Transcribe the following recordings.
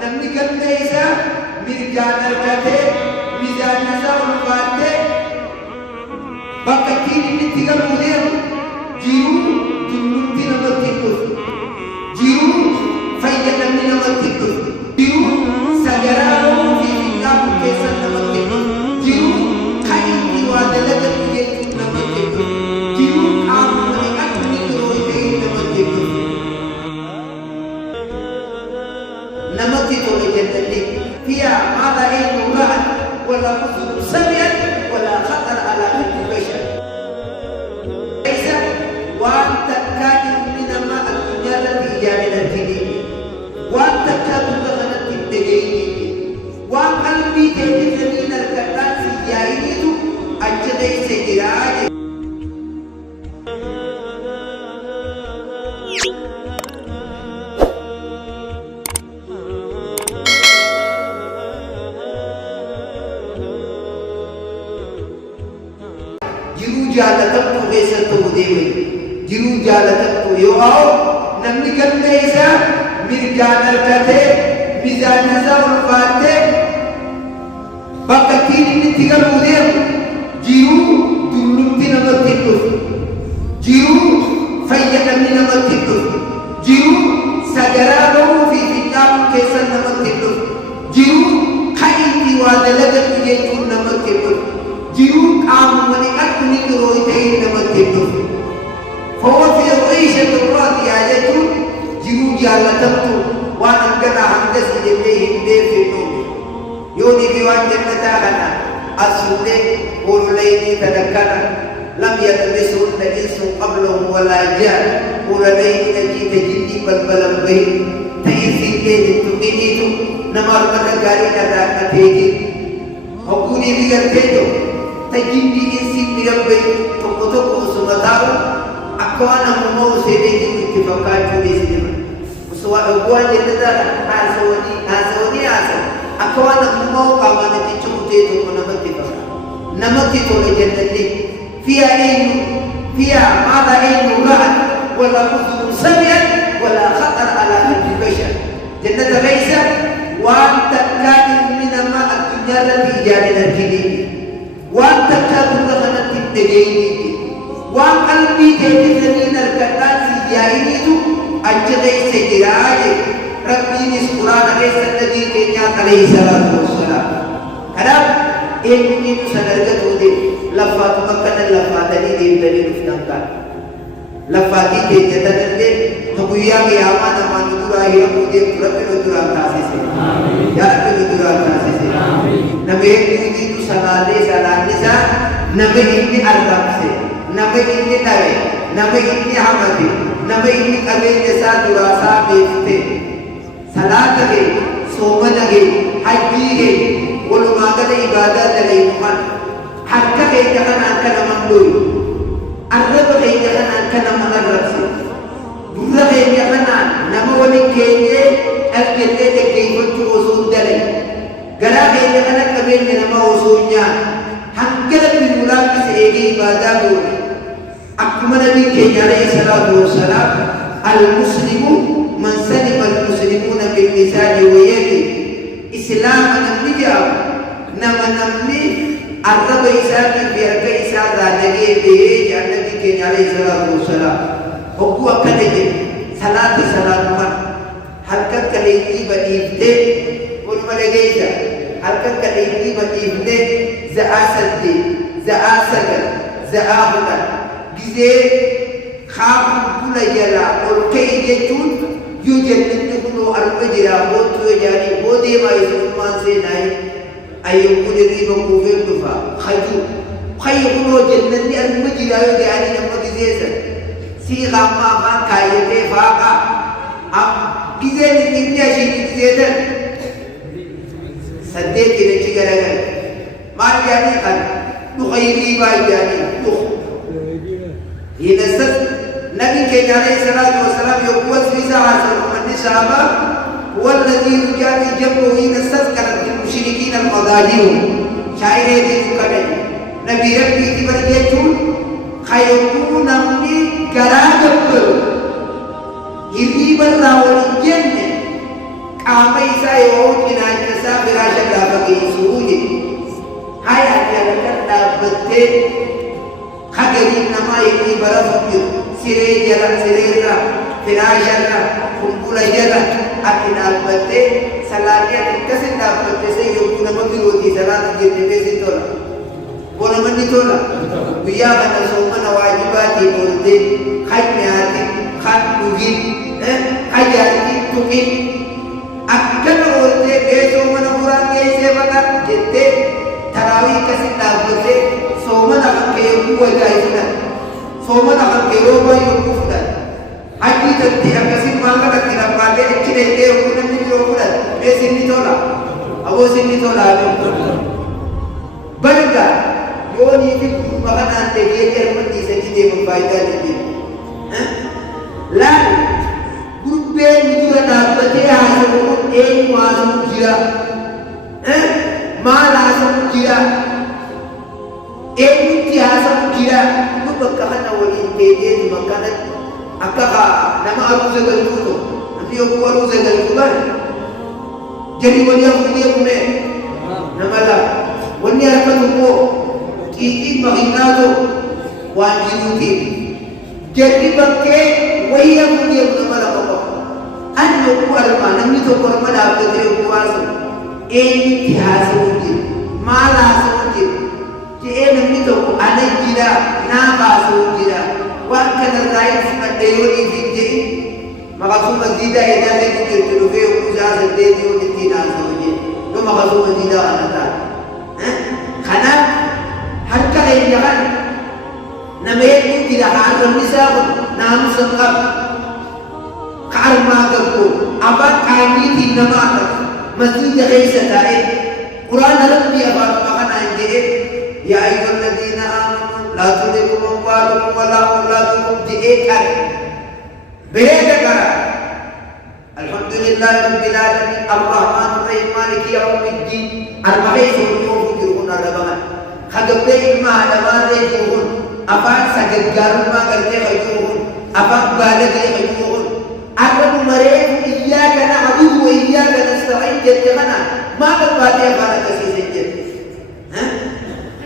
namni galmee isaa mirgaan argatee mizaan isaa ulfaattee bakka ittiin inni itti galuu deemu jiruu tulluutti namatti hin dhufu, jiruu fayyadamni namatti hin dhufu, jiruu sagaraa fi fiixaafu keessa namatti hin dhufu, jiruu kan inni waa dalagatu jechuun namatti hin dhufu, jiruu qaamuma dhiqatni yeroo ta'e namatti hin dhufu. نمتي جنتي فيها ما لا علم بعد ولا خطر سمعا ولا خطر على قلب البشر ليس وانت كائن من ما الدنيا التي جامل الجنين وانت كائن غنت الدجين وقلبي تجدين الكتاب سيائيد أجدي سجراج jiruu jaalatamtu keessattuu deeme jiruu jaalatamtu yoo ta'u namni galmee isaa mirgaan argatee mizaan isaa ulfaattee bakka ittiin inni itti galuu deemu jiruu tulluutti namatti hin dhufu, jiruu fayyadamni namatti hin dhufu, jiruu sagaraa bahuu fi fiixaafu keessa namatti hin dhufu, jiruu kan inni waa dalagatu jechuun namatti hin dhufu, jiruu qaamuma dhiqatni yeroo ta'e namatti hin dhufu. فهو في عيشة راضية يجون jiruu jaalatamtu waan akkana hangas jennee himnee fennu yooni fi waan jannataa kana asfullee hurlayni tadakkana lam yatmisuhunna insun qablahum walaa jaan huralayni najiita jinnii balbalan bahi ta'insiillee hittuqiniitu nama armata gaarii dhadhaaqatee jiru hogguunii fi gartee jiru ta jinnii insiin miran bahi tokko tokko osuma taa'u akka waan ammumaa useenee jiru itti fakkaachuu dhiisnima waan jennata haasawanii haasa akka waan ammumaa qaamaanitti cimutee tokko namatti tole jennanni fiya eenyu fiya maada eenyu ra'an wala kufur sami'an wala khatar ala qalbi bashar jannata keessa waan takkaa ilmi namaa addunyaa irratti ijaareen argine waan takkaa gurra kanatti hin dhageenye waan qalbii teessisanii argadhaan siyyaa'iniitu أجدي سجراج ربي نسقرانا ليس النبي كينيا عليه الصلاة والسلام كلام إني سنرجع تودي لفات مكان لفات دي دليل فنانكا لفات دي جتنا دي هبويا يا ما نما ندورا هي مودي ربي ندورا تاسيسي يا ربي ندورا تاسيسي نبي إني سنالي سا نبي إني أرتامسي نبي إني تاوي نبي إني حمدي نبي إني قبل جسد دراسة بيفته صلاة के सोमन के हज्जी के वलुमागल इबादत लेमुन हक्का के जगन अंकन मंदुई अर्रब के जगन अंकन मनरब्स दूसरा के जगन नमवनी के ये अल्केते के केवचु वसूल दले गरा के जगन कबे नमा वसूलnya हक्का के मुलाक से एक इबादत हो أكمل نبي كي عليه الصلاة والسلام المسلم من سلم المسلمون باللسان ويده إسلام نمجا نما نمني الرب إسحاق في أركي إسحاق نبي به النبي كي عليه الصلاة والسلام هو كذا صلاة من هلك كليتي بديفته والملائكة هلك كليتي بديفته زعاسد زعاسد زعابنا gize khabu bula jala or kay jetun yo jennatu kuno arba jira botu jani bode mai suman se nai ayo kudi riba ku vedufa khaju khay kuno jennati arba jira yo jani namma gize sa si khamma ba kayete faqa ab gize ni india shi gize da sadde kire chigaraga mal jani kan tu khayri ba jani tu ينسل نبي كي عليه الصلاة والسلام يقول في ساعة من الشعب هو الذي يجابي جنبه ينسل كانت المشركين المضاجر شاعر يدين كنين نبي ربي تبر يجون خيرون نمني كراجب يريب الله والجنة qaama isaa yoo cinaacha isaa firaasha irraa fageessuu jedhe. Haya jaalakan dhaabbattee hagariin namaa inni barafu jiru siree jala sireerra firaasharra kumbula jala ati dhaabbattee salaatee ati akkasin dhaabbattee sa yogguu nama birootii salaata jette beesi tola. Bonamanni tola guyyaa kana soomana waajibaatiin ooltee kan nyaatin kan dhugin hajaatin tuqin akkana ooltee beesoo mana muraan geessee maqaa jettee tarawih kasih dapat somana pakai wajah itu dah, somana pakai roba itu dah. Haji tadi kasih malah tak tidak pakai ciri dia ukuran ini roba dah. Sini tolak, awak sini tolak. Bangga, yo ni itu makan ante dia Jerman di sini dia membaikkan ini. Lalu grup itu dapat dia hasil masuk dia. Malah kira, tiasa kira, tu berkata nawali kede tu berkata, akak nama aku jaga tu, nanti aku baru jaga tu kan. Jadi wajah dia punya, nama lah, wajah apa tu? Ini makina tu wajib tu. Jadi pakai wajah dia nama lah apa? Anu kurma, nanti tu kurma dah betul kurma. Ikhtiar sujud, malah sujud. Jika nampi tu, anak jira, nama sujud. Waktu terlain sudah dewan ini, maka semua tidak ada yang sujud. Kalau kau usaha sedih tu tidak sujud. Tu maka semua tidak ada. Karena harga yang jangan, namanya itu tidak harus misal, nama sengkap, karma kaku, apa kami tidak nama. مسجد ليس دائم قرآن ربي أبارك مكان عنده يا أيها الذين آمنوا لا تلهكم أموالكم ولا أولادكم جئكار بهذا الحمد لله رب العالمين الرحمن الرحيم مالك يوم الدين المحيط يوم يجرون الربان خدمت ما دمان يجرون أفان سجدار ما قلت يجرون أفان بالغ يجرون أكبر مريض إياك نعبد وإياك نستعين جدنا ما قد أفعل كثير جد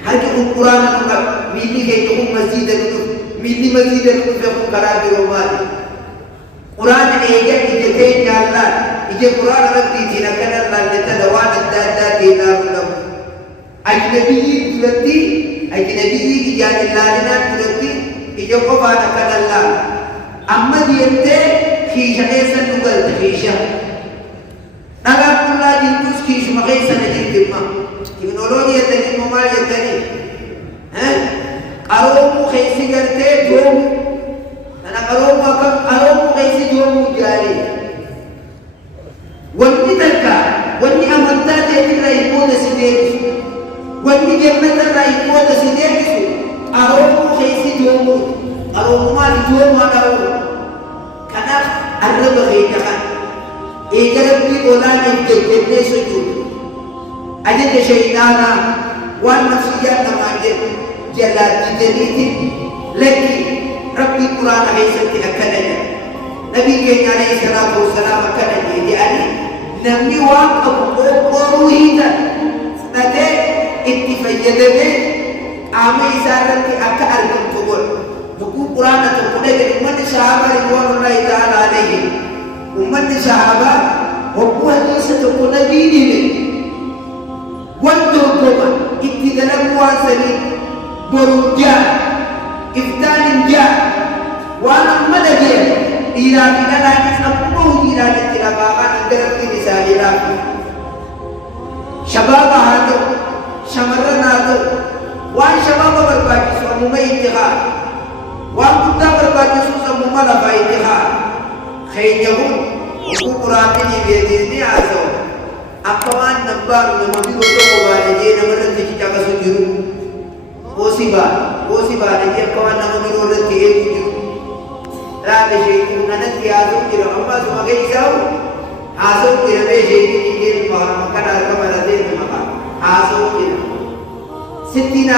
هل القرآن نقول ميلي كيتهم مسجد نقول ميلي مسجد نقول فيهم كلام روماني قرآن إيجاد إجتين الله إجا قرآن ربي تنا كنا الله لتدوان الدادات إلى أجنبي تلتي أجنبي إجاد الله لنا تلتي إجا قبانا كنا الله أما دينته خيشة إيسا نقل خيشة نقل الله جنتوس خيش مخيسا نجل كما تكنولوجيا يتنين ممال يتنين قرومو خيسي کرتے جوم أنا قرومو خيسي جوم جاري واني تلقى واني أمدات يتلا يمود سيديكس واني جمت الله يمود سيديكس قرومو خيسي جوم قرومو مال جوم ونرو karena ada berbeda. Ikan di bola yang jadi sujud. Aja ke syaitan, wan maksiat namanya jalan jadi lagi. Rabbi Quran ayat akannya. Nabi Kenya alaihi salatu wasalam akannya dia ni. Nabi wang keruhitan. Nanti ittifaqiyadnya ame isarat akak arkan kubur. Buku Quran atau kuda dari umat sahabat Ridwanullahi Ta'ala alaihi. Umat sahabat buku hadis atau kuda ini waktu kuman itu dalam wasani berujah iftarin jah walang madagir ila pinalagi sepuluh ila ditirabakan agar tidak lagi syabab hatu syamaran hatu wan syabab berbagi suamu maitihah waktu tak berbagi susah mumala baitihah kayaknya buku Quran ini asal akawan nampak nabi betul bukan dia nama nanti kita kasih juru Osiba dia akawan nama menurut dia juru lalu syaitan nanti asal juru amma sebagai isau asal juru syaitan ini makan ada kepada dia makan asal juru Siti